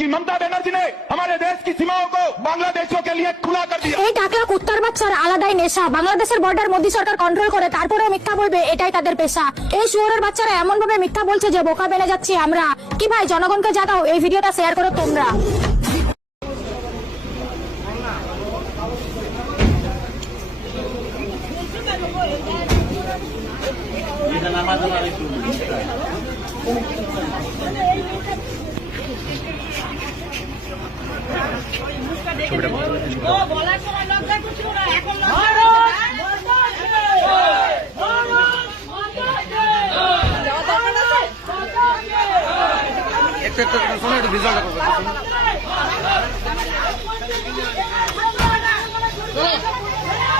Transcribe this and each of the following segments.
क्योंकि ममता बनर्जी ने हमारे देश की सीमाओं को बांग्लादेशियों के लिए खुला कर दिया। এই টাকলা কুত্তার বাচ্চার আলাদাই নেশা। বাংলাদেশের বর্ডার মোদি সরকার কন্ট্রোল করে, তারপরেও মিথ্যা বলবে, এটাই তাদের পেশা। এই শুয়োরের বাচ্চারা এমন ভাবে মিথ্যা বলছে যে বোকা বেনে যাচ্ছি আমরা। কি ভাই, জনগণকে জাগাও, এই ভিডিওটা শেয়ার করো তোমরা।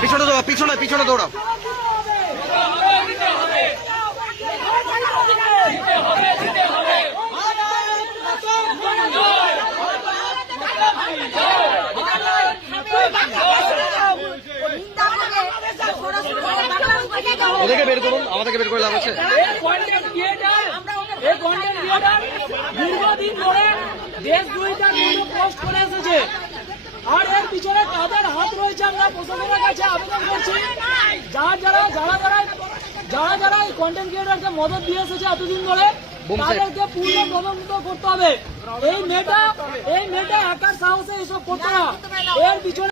পিছনে দৌড়াও, পিছনে দৌড়াও। ওদেরকে বের করুন, আমাদেরকে বের করে লাভ আছে। দীর্ঘদিন ধরে দেশ দুইটার বিভিন্ন পোস্ট করে এসেছে, আর এর পিছনে তাদের হাত রয়েছে। আমরা প্রশাসনের কাছে আবেদন করছি, যারা এই কন্টেন্ট ক্রিয়েটারকে মদত দিয়ে এসেছে এতদিন ধরে, তাদেরকে পূর্ণ তদন্ত করতে হবে। এই মেয়েটা একার সাহসে এসব করতে না। এর পিছনে